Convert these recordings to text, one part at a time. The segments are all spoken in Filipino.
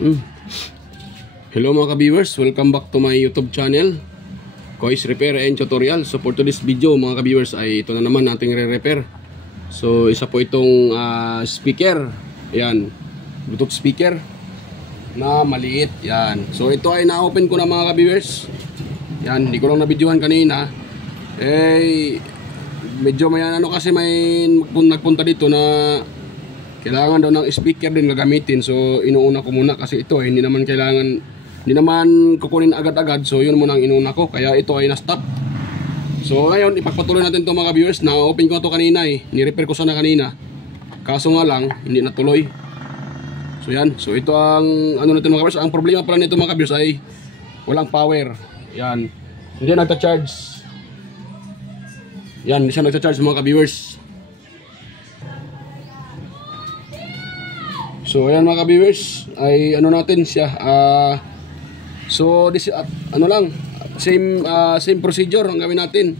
Hmm. Hello mga ka-viewers, welcome back to my YouTube channel, Kois Repair and Tutorial. So for today's video mga ka-viewers ay ito na naman nating re-repair. So isa po itong speaker, yan, Bluetooth speaker na maliit, yan. So ito ay na-open ko na mga ka-viewers. Yan, hindi ko lang na-videohan kanina. Medyo may kasi may nagpunta dito na kailangan daw ng speaker din gagamitin. So inuuna ko muna kasi ito hindi naman kukunin agad-agad. So yun muna ang inuuna ko, kaya ito ay na-stop. So ngayon ipagpatuloy natin to mga viewers. Na-open ko to kanina ni-repair ko sana kanina, kaso nga lang hindi natuloy. So yan, so ito ang ano natin mga viewers. Ang problema pala nito mga viewers ay walang power. Yan, hindi nagta-charge. Yan, hindi siya nagta-charge mga viewers. So ayan mga ka-viewers, ay ano natin siya, so this ano lang, same procedure ang gawin natin.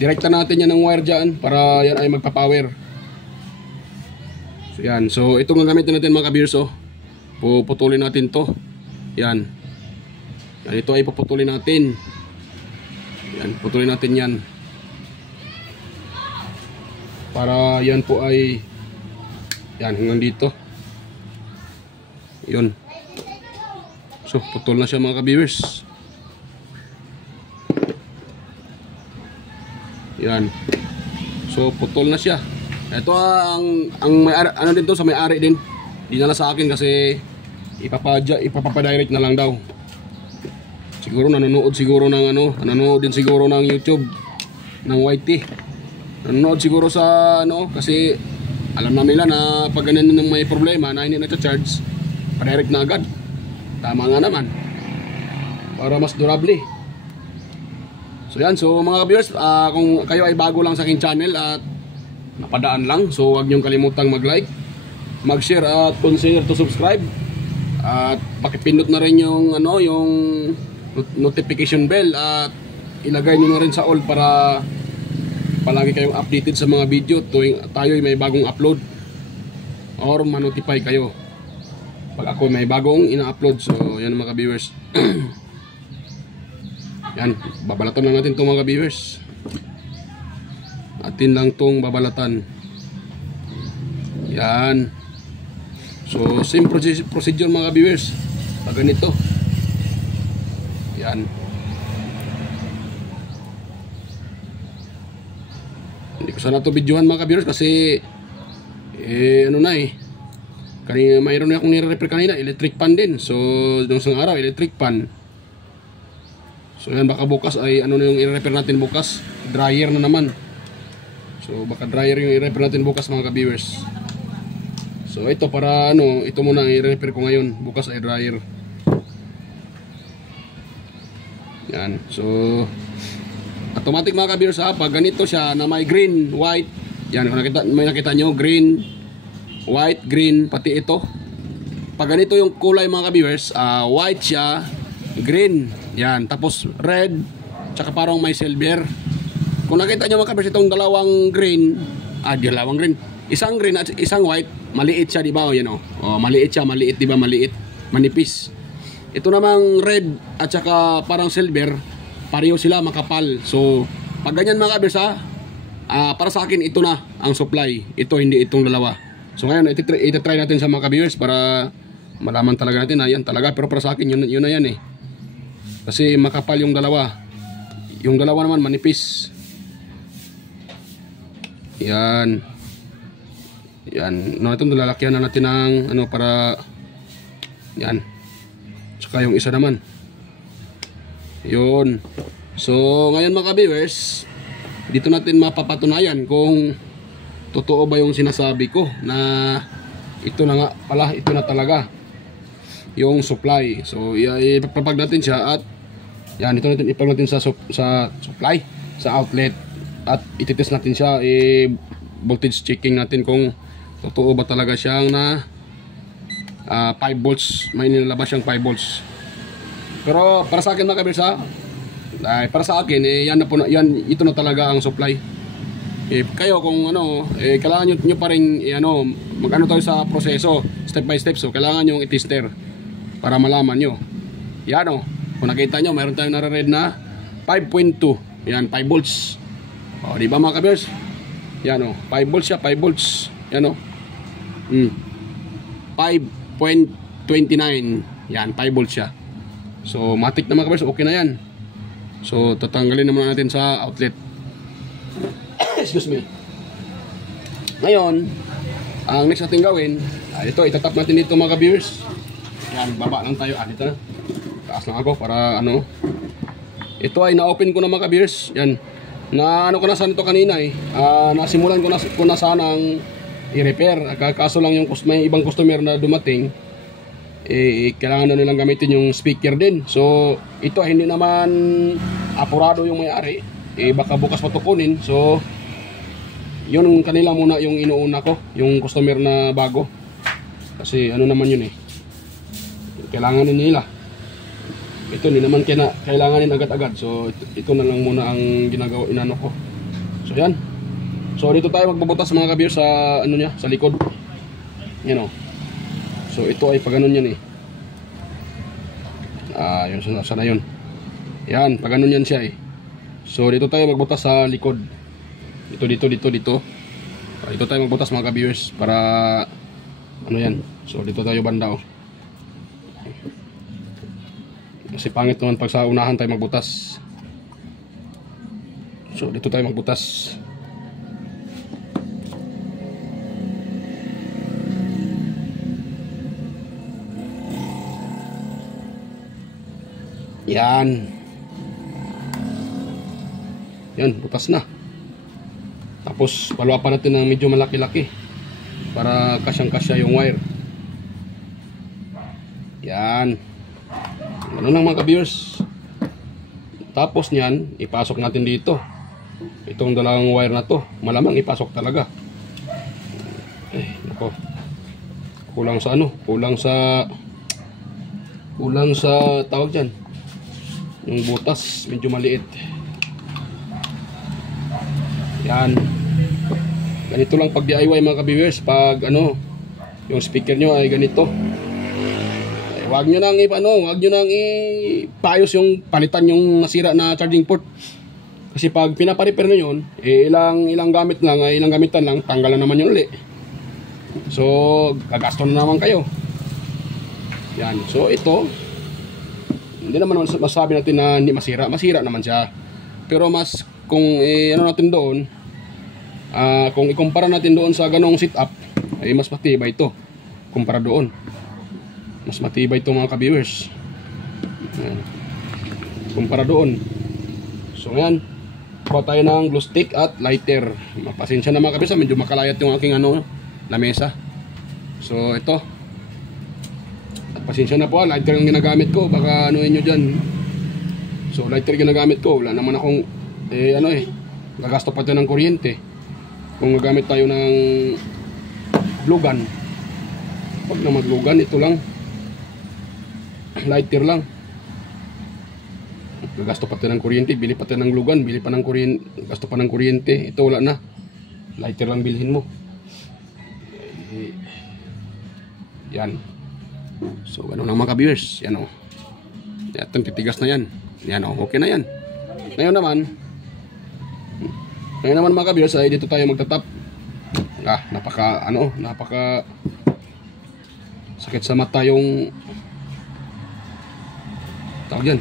Direkta natin yan ng wire dyan para yan ay magpa-power. So yan, so itong gagamitin natin mga ka-viewers, puputulin natin to. Yan, ito ay puputulin natin. Yan, putulin natin yan para yan po ay yan hanggang dito. Yun. So putol na siya mga ka-viewers. Yan. So putol na siya. Ito ang may-ari, ano din to, sa may-ari din. Dinala sa akin kasi ipapadirect na lang daw. Siguro nanonood siguro ng nanonood din siguro ng YouTube ng YT. Nanonood siguro sa kasi alam na nila na pag ganyan nang may problema na hindi nagcha-charge, pa-direct na agad. Tama nga naman, para mas durable. So yan, so mga viewers, kung kayo ay bago lang sa aking channel at napadaan lang, so huwag niyong kalimutang mag-like, mag-share at consider to subscribe. At pakipindot na rin yung yung notification bell at ilagay niyo na rin sa all para palagi kayong updated sa mga video tuwing tayo ay may bagong upload or ma-notify kayo pag ako may bagong ina-upload. So yan mga viewers. Yan, babalatan lang natin itong mga viewers. Atin lang itong babalatan. Yan. So same procedure mga viewers pag ganito. Yan. Hindi ko sana ito videohan mga viewers kasi kanina mayroon na akong nire-repair kanina, electric pan din. So nung isang araw electric pan. So yan, baka bukas ay na yung i-repair natin bukas, dryer na naman. So baka dryer yung i-repair natin bukas mga ka-viewers. So ito para ito muna ang i-repair ko ngayon, bukas ay dryer. Yan, so automatic mga ka-viewers pag ganito siya na may green, white. Yan, kung nakita nyo, green, white, green, pati ito. Pag ganito yung kulay mga ka-viewers, white siya, green, yan, tapos red, tsaka parang may silver. Kung nakita nyo mga ka-viewers itong dalawang green, isang green at isang white, maliit siya, diba? Yan maliit siya, diba? Maliit, manipis. Ito namang red at saka parang silver, pareho sila, makapal. So pag ganyan mga ka-viewers para sa akin ito na ang supply, ito hindi itong dalawa. So ngayon iti-try natin sa mga ka-viewers para malaman talaga natin na yan talaga. Pero para sa akin yun na yan kasi makapal yung dalawa. Yung dalawa naman manipis. Yan. Yan. Ito nilalakyan na natin ng para yan. Saka yung isa naman. Yun. So ngayon mga ka-viewers, dito natin mapapatunayan kung totoo ba yung sinasabi ko na ito na nga pala, ito na talaga yung supply. So ipapag natin siya at yan, ito natin ipag natin sa supply, sa outlet, at ititest natin siya, voltage checking natin kung totoo ba talaga siyang na 5 volts, may nilalabas siyang 5 volts. Pero para sa akin mga ka-viewers para sa akin yan na po, ito na talaga ang supply. Kayo kung kailangan nyo pa rin tayo sa proseso step by step. So kailangan nyo i-tester para malaman nyo. Yan o, kung nakita nyo, mayroon tayong nare-read na 5.2. Yan, 5 volts. O, di ba mga ka-viewers? Yan o, 5 volts siya, 5 volts. Yan o. 5.29. Yan, 5 volts siya. So, matik na mga ka-viewers, okay na yan. So, tatanggalin naman natin sa outlet. Excuse me. Ngayon, ang next natin gawin, ito, itatap natin dito mga ka-viewers. Yan, baba lang tayo. Dito na. Taas lang ako para ano. Ito ay na-open ko na mga ka-viewers. Yan. Na ano ko na sana ito kanina eh. Nasimulan ko na sanang i-repair. Kaso lang yung may ibang customer na dumating. Kailangan na nilang gamitin yung speaker din. So, ito hindi naman apurado yung may-ari. Baka bukas matukunin. So, yun kanila muna yung inuuna ko. Yung customer na bago. Kasi ano naman yun eh. Kailangan nila. Ito hindi naman kailanganin agad-agad. So ito na lang muna ang ginagawa inano ko. So yan. So dito tayo magbubutas mga ka-viewers sa ano niya, sa likod. Yan o. So ito ay pag ganun yan eh. Yun sana yun. Yan, pag ganun yan siya eh. So dito tayo magbutas sa likod. Dito. Dito tayo magbutas mga ka-viewers para ano yan. So dito tayo banda o. Kasi pangit naman pag sa unahan tayo magbutas. So dito tayo magbutas. Yan. Yan, butas na. Tapos paluapan natin ng medyo malaki-laki para kasyang-kasya yung wire. Yan. Ano lang mga ka-viewers. Tapos niyan, ipasok natin dito. Itong dalawang wire na to, malamang ipasok talaga. Nako. Kulang sa ano? Kulang sa tawag dyan. Yung butas, medyo maliit. Yan. Ganito lang pag DIY mga ka-viewers. Pag ano, yung speaker nyo ay ganito. Wag nyo nang ipayos yung palitan yung nasira na charging port. Kasi pag pinapa-repair nyo yun, ilang gamitan lang, tanggalan naman yun ulit. So, gagasto na naman kayo. Yan. So, ito, hindi naman masabi natin na hindi masira. Masira naman siya. Pero mas, kung ano natin doon, kung ikumpara natin doon sa ganong setup, ay mas matibay ito. Kumpara doon. Mas matibay itong mga ka-viewers. Kumpara doon. So ngayon, kuha tayo ng glue stick at lighter. Mapasensya na mga ka-viewers, medyo makalayat yung aking lamesa. So ito. At pasensya na po, lighter yung ginagamit ko. Baka anuin nyo dyan. So lighter ginagamit ko. Wala naman akong gagasto pa tayo ng kuryente. Kung gagamit tayo ng glue gun. Huwag na mag-glue gun, ito lang. Lighter lang. Gasto pa tayo ng kuryente, bili pa tayo ng lugan, bili pa ng kuryente, gasto pa ng kuryente. Ito wala na. Lighter lang bilhin mo. Yan. So ano lang mga ka-viewers, yan o. Itong titigas na yan. Yan o, okay na yan. Ngayon naman mga ka-viewers ay dito tayo magtatap. Napaka sakit sa mata yung tawag yan.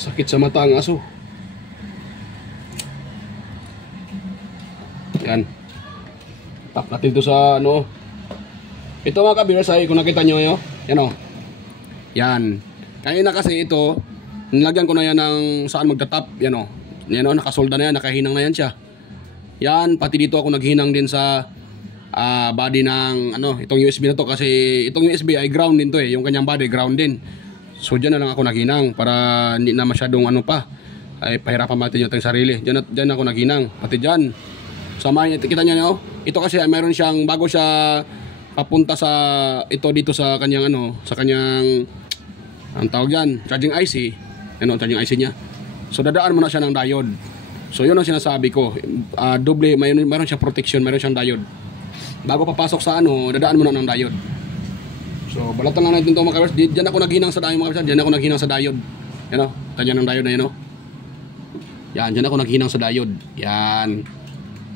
Sakit sa mata ang aso. Yan. Tap natin to sa ano. Ito mga ka-viewers ay kung nakita nyo yun. Yan o. Yan. Kanina kasi ito, nilagyan ko na yan ng saan magtatap. Yan o. Yan o, nakasolda na yan, nakahinang na yan siya. Yan, pati dito ako naghinang din sa body ng itong USB na to, kasi itong USB ay ground din to yung kanyang body ground din. So dyan na lang ako naghinang para hindi na masyadong ay pahirapan natin yung sarili. Dyan ako naghinang, pati dyan. Samahin, kita nyo ito kasi mayroon siyang, bago siya papunta sa dito sa kanyang ang tawag dyan, charging IC. Charging IC niya. So dadaan mo na siya ng diode. So yun ang sinasabi ko, doble, mayroon siyang protection, mayroon siyang diode. bago papasok sa ano, dadaan muna ng diode. So balatan lang natin ito mga ka-viewers. Diyan ako naghinang sa diode mga ka-viewers. Diyan ako naghinang sa diode. Yan o, kanya ng diode na yan o. Yan, diyan ako naghinang sa diode. Yan,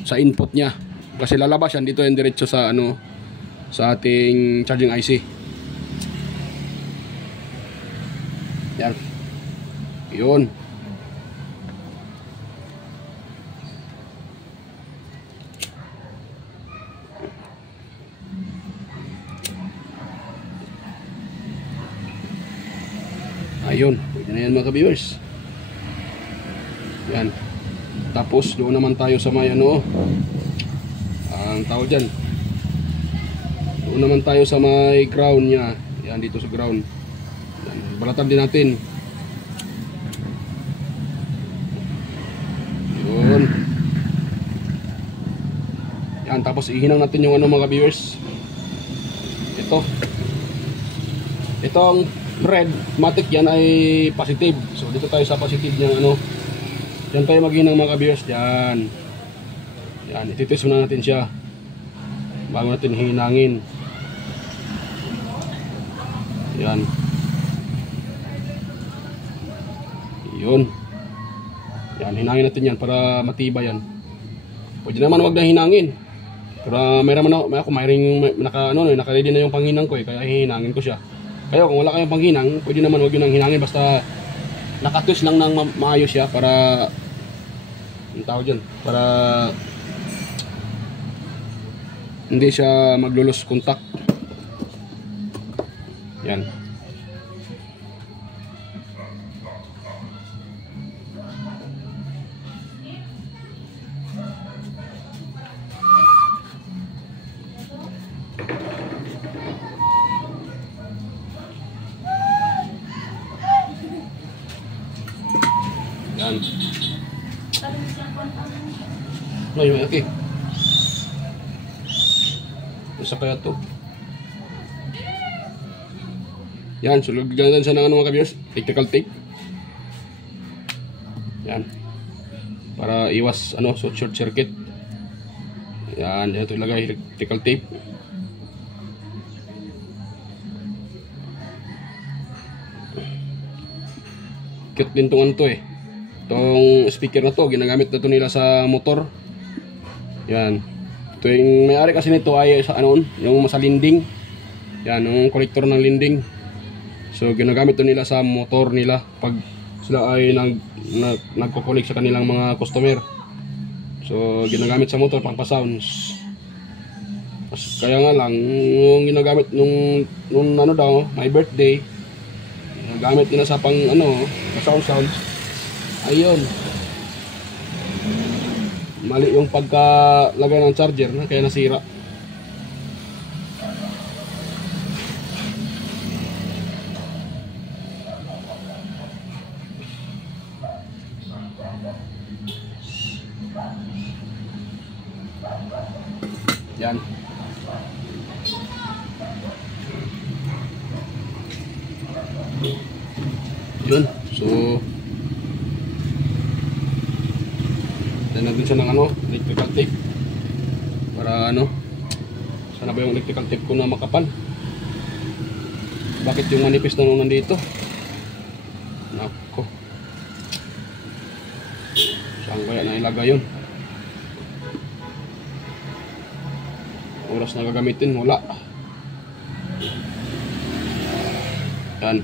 sa input niya. Kasi lalabas yan dito yung diretso sa ano, sa ating charging IC. Yan. Yun. Ayun, pwede na yan mga ka-viewers. Yan. Tapos doon naman tayo sa may ano, ang tawag dyan, doon naman tayo sa may ground nya. Yan, dito sa ground. Yan, balatan din natin. Yun. Yan, tapos ihinang natin yung ano mga viewers. Itong red matic yan ay positive. So dito tayo sa positive niyang ano. Yan tayo maghinang mga viewers. Yan. Yan, ititis muna natin siya bago natin hinangin. Yan. Yun. Yan, hinangin natin yan para matibay yan. Pwede naman wag na hinangin. Pero mayroon ako naka-ready na yung panghinang ko kaya hinangin ko siya. Kaya kung wala kayong panghinang, pwede naman wag yun ang hinangin, basta nakatwist lang ng maayos siya para ang tawag dyan, para hindi siya maglulos contact. Yan. Yan. Ngayon, okay. Isa kaya to. Yan, sulog ganyan siya ng ano mga ka-viewers, electrical tape. Yan. Para iwas ano, short circuit. Yan, ito ilagay electrical tape. Cute din tong ano to eh. Itong speaker na to, ginagamit na to nila sa motor. Yan. Ito yung may-ari kasi nito ay sa ano, yung sa linding. Yan, yung kolektor ng linding. So ginagamit to nila sa motor nila pag sila ay nagko-collect sa kanilang mga customer. So ginagamit sa motor pang pa-sounds. Kaya nga lang yung ginagamit nung ano daw, my birthday, ginagamit nila sa pang ano, sounds. Ayun, mali yung pagkalagay ng charger na kaya nasira. Yan. Yun. So nagin siya ng ano, electrical tape para ano, sana ba yung electrical tape ko na makapal? Bakit yung manipis na nung nandito? Nako, saan kaya na ilagay yun? Oras na gagamitin, wala. Yan,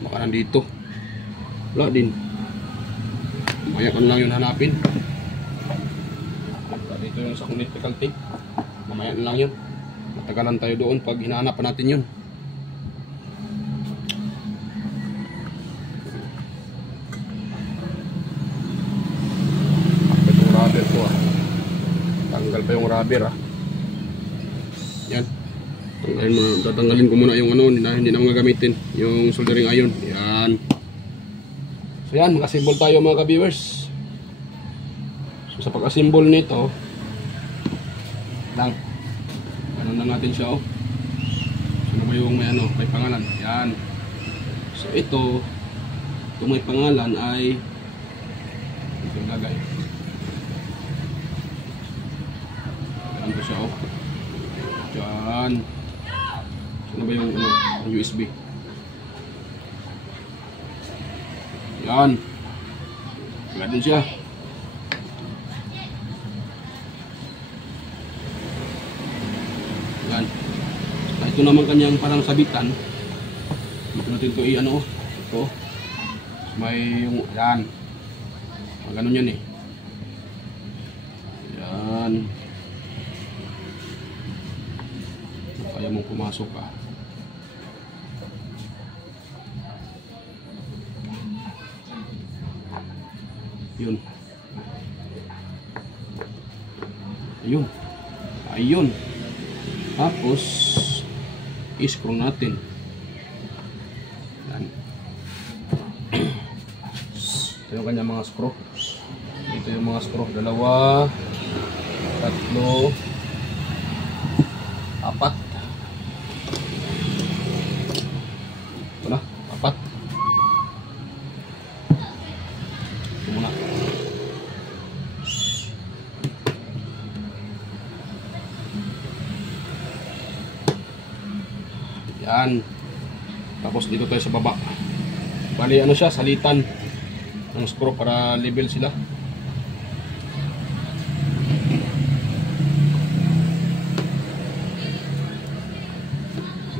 baka nandito, wala din. Mamaya ko lang yun hanapin. Dito yung sa electrical tape. Mamaya lang yun. Matagalan tayo doon pag hinahanap pa natin yun. Itong rubber ko ah. Tanggal pa yung rubber ah. Yan. Tatanggalin ko muna yung ano, hindi na gagamitin. Yung soldering iron. Yan. So yan, mag-assemble tayo mga ka-viewers. So sa pag-assemble nito, lang, ano na natin siya oh. So ano ba yung may ano, may pangalan? Yan. So ito may pangalan ay ito lagay. siya, oh. Diyan. Ano ba yung ano, yung USB? Yan. Wala din siya. Yan. Ito naman kanyang parang sabitan. Dito natin ito i-ano. Ito. May yung, yan. Ganun yan eh. Yan. Kaya mong pumasok ka. Yun. Ayun. Ayun. Tapos i-screw natin. Yan. Ito yung kanya mga screw. Ito yung mga screw. 2, 3, 4, 4. Ito na. 4. Ito muna. Yan. Tapos dito tayo sa baba. Bali ano siya, salitan ng screw para level sila.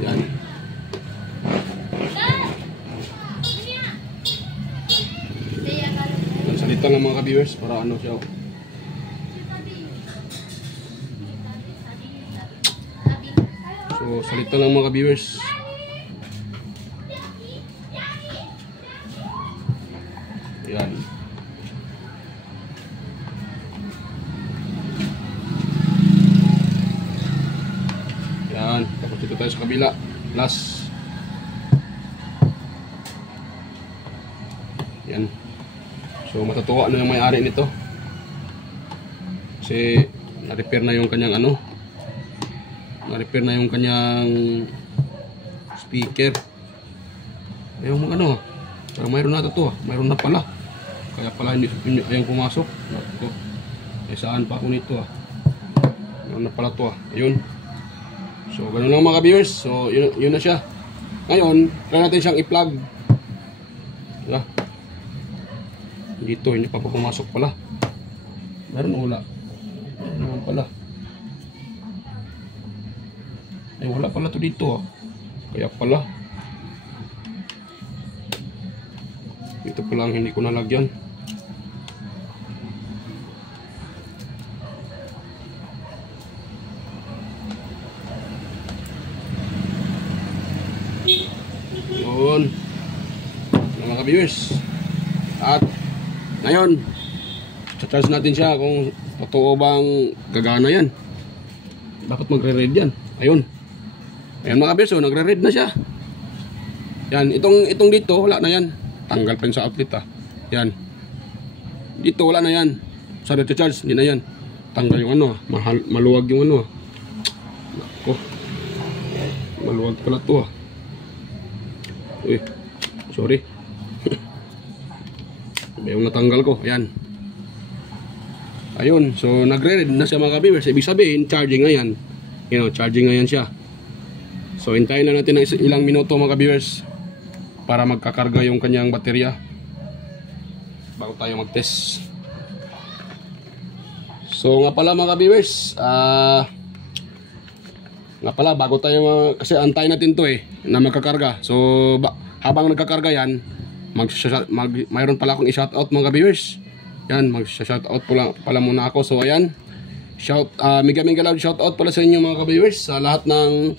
Yan. Salitan ng mga ka-viewers para ano siya. So salitan ng mga viewers. Yan. Yan. Tapos dito tayo sa kabila. Plus. Yan. So matutuwa na yung may-ari nito. Kasi na-repair na yung kanyang ano. Na-repair na yung kanyang speaker. Yung mga ano. Pero mayroon na ito. Mayroon na pala. Kaya pala hindi ayang pumasok. Eh saan pa ako nito ah. Mayroon na pala ito ah. Ayun. So ganun lang mga viewers. So yun na siya. Ngayon, try natin siyang i-plug. Diba? Dito, hindi pa pumasok pala. Meron o wala? Meron naman pala. Ay wala pala to dito ah. Kaya pala ito pala ang hindi ko nalagyan. Yun mga viewers. At ngayon charge natin siya kung totoo bang gagana yan. Dapat magre-read yan. Ayun. Ayan mga beso, nagre-read na siya. Yan, itong dito wala na yan. Tanggal pa sa outlet ah. Yan. Dito wala na yan. Sa dito charge, hindi na yan. Tanggal yung ano ah. Maluwag yung ano ah. Nako. Maluwag pala to ah. Uy, sorry. Yung natanggal ko. Ayan. Ayun, so nagre-read na siya mga viewers. Ibig sabihin, charging na yan. You know, charging na yan siya. So hintayin na natin ng ilang minuto mga viewers para magkakarga yung kanyang baterya bago tayo mag-test. So nga pala mga viewers, nga pala bago tayo kasi antayin natin to eh na magkakarga. So habang nagkakarga yan, mayroon pala akong i-shoutout mga viewers. Yan, mag-shoutout pala muna ako. So ayan, mega loud shoutout pala sa inyo mga viewers, sa lahat ng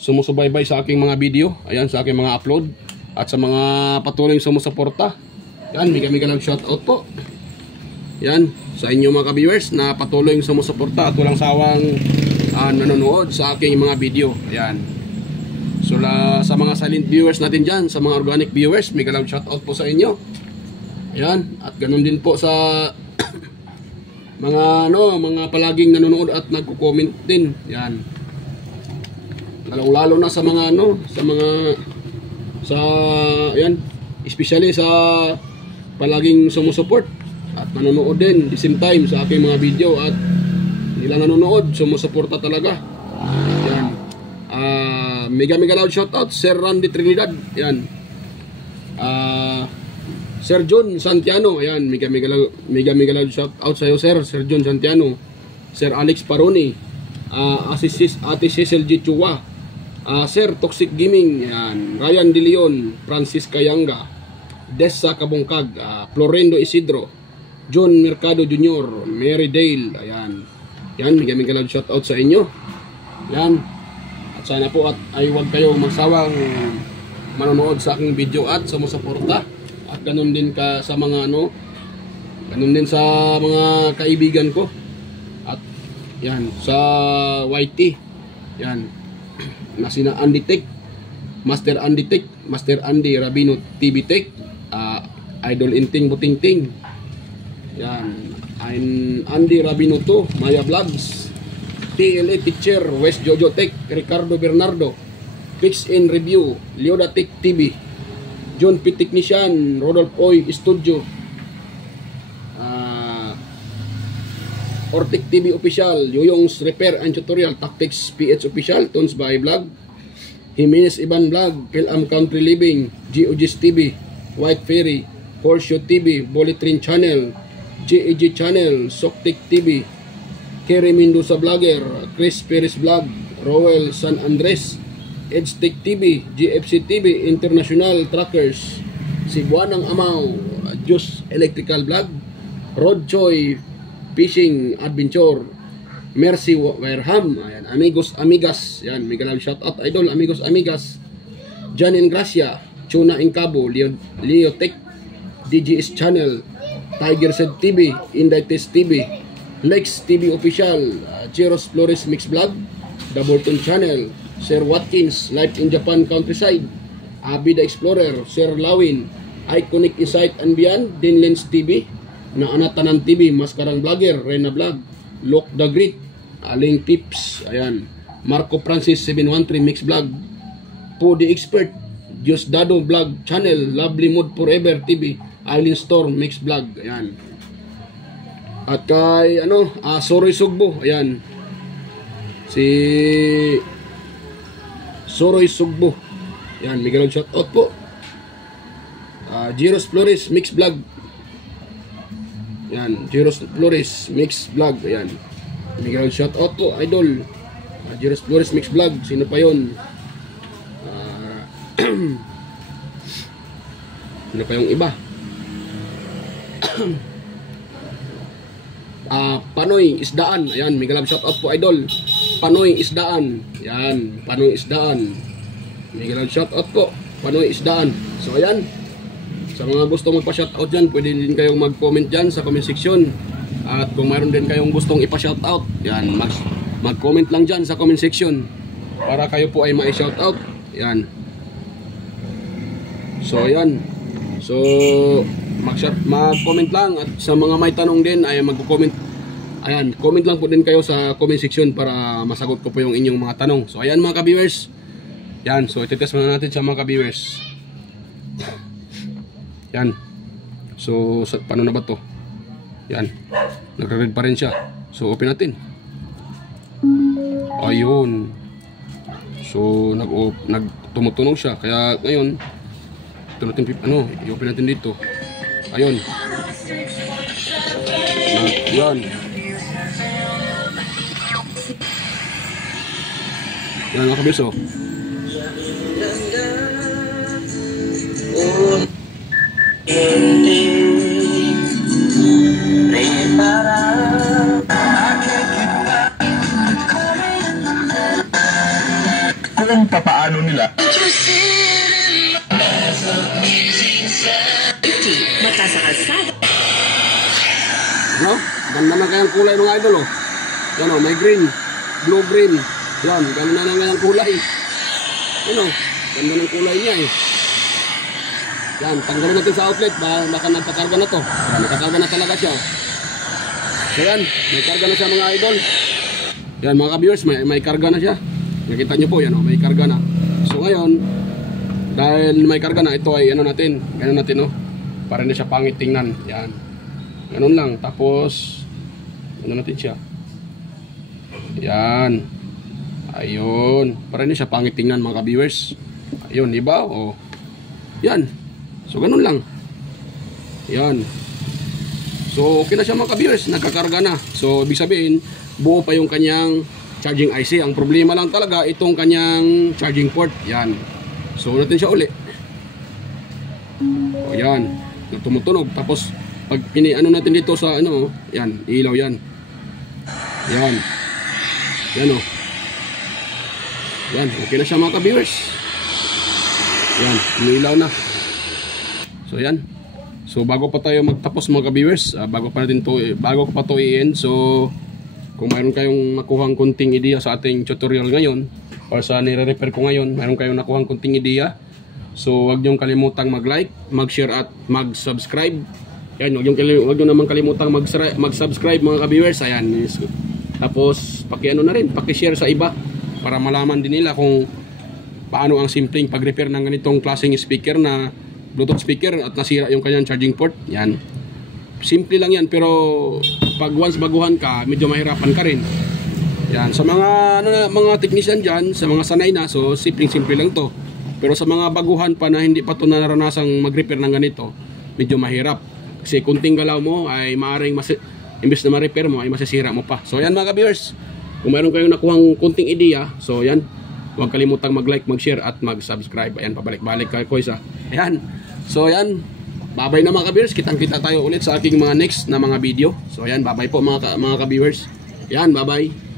sumusubaybay sa aking mga video, ayan, sa aking mga upload, at sa mga patuloy sumusuporta. Yan, mega loud shoutout po. Yan, sa inyo mga viewers na patuloy sumusuporta at walang sawang nanonood sa aking mga video. Ayan. So sa mga silent viewers natin dyan, sa mga organic viewers, mega loud shoutout po sa inyo. Ayan, at ganun din po sa mga palaging nanonood at nagko-comment din. Yan. Lalo na sa mga ayan, especially sa palaging sumusupport at nanonood din the same time sa aking mga video at hindi lang nanonood, sumusuporta talaga. Yan. Mega loud shoutout Sir Randy Trinidad. Yan. Sir John Santiano. Ayan, mega loud shoutout sa iyo, Sir John Santiano. Sir Alex Paroni. Ate Cecil G. Chua. Sir Toxic Gaming. Ayan. Ryan De Leon. Francis Kayanga. Dessa Kabungkag. Florendo Isidro. John Mercado Jr. Mary Dale. Ayan. Yan, mega loud shoutout sa inyo. Yan. At sana po ay huwag kayo magsawang manonood sa aking video at sumusuporta. At ganun din ka sa mga ganun din sa mga kaibigan ko. At yan, sa YT. Yan. Na sina Andy Tech, Master Andy Tech, Master Andy Rabino TV Tech, Idol Inting Butingting. Yan. Andy Rabino to, Maya Vlogs, TLA Teacher, West Jojo Tech, Ricardo Bernardo, Fix and Review, Leoda Tech TV, John P. Technician, Rodolph Oy Studio, Ortec TV Official, Yoyong's Repair and Tutorial, Tactics PH Official, Tons by Vlog, Jimenez Iban Vlog, Kilam Country Living, GOG's TV, White Ferry, Horseshoe TV, Bullet Channel, JAG Channel, Soktek TV, Kerry Mendoza Vlogger, Chris Perez Vlog, Roel San Andres, EdgeTech TV, GFC TV, International Trackers, Cebuanang Amaw, Jus Electrical Vlog, Rod Choi Fishing Adventure, Mercy Wareham, ayan, Amigos Amigas, yan, mega love shout out idol, Amigos Amigas, Jan Gracia, Chuna Incabo, Leo Tech, DGS Channel, Tiger Said TV, Inditex TV, Lex TV Official, Cheros Flores Mix Vlog, The Bolton Channel, Sir Watkins, Life in Japan Countryside, Abida Explorer, Sir Lawin, Iconic Insight and Beyond, Dinlens TV, Naanatanan TV, Maskarang Vlogger, Rena Vlog, Look the Great, Aling Tips, ayan, Marco Francis 713 Mix Vlog, Po the Expert, Diyos Dado Vlog Channel, Lovely Mood Forever TV, Island Storm Mix Vlog, ayan. At kay Soroy Sugbo, ayan. Si Soroy Sugbo. Ayan, mega shout out po. Giros Flores Mix Vlog. Ayan, Giros Flores Mix Vlog, ayan. Mega shout out po, idol. Giros Flores Mix Vlog, sino pa 'yon? Sino pa yung iba? Panoy Isdaan, ayan, mega love shout out po idol. Panoy Isdaan, ayan, Panoy Isdaan, mega love shout out po, Panoy Isdaan. So ayan, sa mga gusto magpa-shout out dyan, pwede din kayong mag-comment dyan sa comment section. At kung mayroon din kayong gustong ipa-shout out, yan, mag-comment lang dyan sa comment section para kayo po ay ma-shout out. Yan. So ayan, so mag-comment lang, at sa mga may tanong din ay mag-comment. Ayan, comment lang po din kayo sa comment section para masagot ko po yung inyong mga tanong. So ayan mga ka-viewers. Yan, so ititest muna natin sa mga ka-viewers. Yan. So paano na ba to? Yan. Nagre-red pa rin siya. So open natin. Ayun. So tumutunog siya. Kaya ngayon ito natin i-open natin dito. Ayun. Yan. Yan mga kabiso. Kung papaano nila Ganda na kayang kulay mga idol Yan may green, blue green. Yan, ganda na kayang kulay. Ganda ng kulay niya Yan, tanggalin natin sa outlet, baka nagkakarga na to. Yan, nagkakarga na talaga siya. So yan, may karga na siya mga idol. Yan mga ka-viewers, may karga na siya. Nakita nyo po, yan may karga na. So ngayon, dahil may karga na, ito ay natin, para hindi siya pangit tingnan. Yan, ganun lang. Tapos natin siya. Yan. Ayun. Para hindi siya pangit tingnan mga ka-viewers. Ayun, di ba? O. Yan. So, ganun lang. Yan. So, okay na siya mga ka-viewers. Nagkakarga na. So, ibig sabihin, buo pa yung kanyang charging IC. Ang problema lang talaga, itong kanyang charging port. Yan. So, natin siya uli. O, yan. Tumutunog. Tapos, pag ano natin dito sa, ano, yan. Ilaw yan. Yan. Yan o. Yan. Okay na siya mga ka-viewers. Yan. Umiilaw na. So, yan. So bago pa tayo magtapos mga ka-viewers, bago ko pa to i-end, so kung mayroon kayong nakuhang kunting ideya sa ating tutorial ngayon or sa nire-repair ko ngayon, mayroon kayong nakuhang kunting ideya, so wag niyong kalimutang mag-like, mag-share at mag-subscribe. Yan, wag niyo naman kalimutang mag-subscribe mga ka-viewers. Ayan. Tapos paki-ano na rin, paki-share sa iba para malaman din nila kung paano ang simpleng pag-repair ng ganitong klaseng speaker na Bluetooth speaker at nasira yung kanyang charging port. Yan. Simple lang yan, pero pag once baguhan ka, medyo mahirapan ka rin. Yan. Sa mga mga technician dyan, sa mga sanay na, so simple lang to. Pero sa mga baguhan pa na hindi pa to naranasang mag-repair ng ganito, medyo mahirap. Kasi kunting galaw mo ay maaaring imbes na ma-repair mo ay masisira mo pa. So yan mga ka-viewers, kung mayroon kayong nakuhang kunting ideya, so yan, huwag kalimutang mag-like, mag-share at mag-subscribe. Ayan, pabalik-balik kayo isa. Ayan. So ayan, bye-bye na mga ka-viewers. Kitang-kita tayo ulit sa aking mga next na mga video. So ayan, bye-bye po mga ka-viewers. Ayan, bye-bye.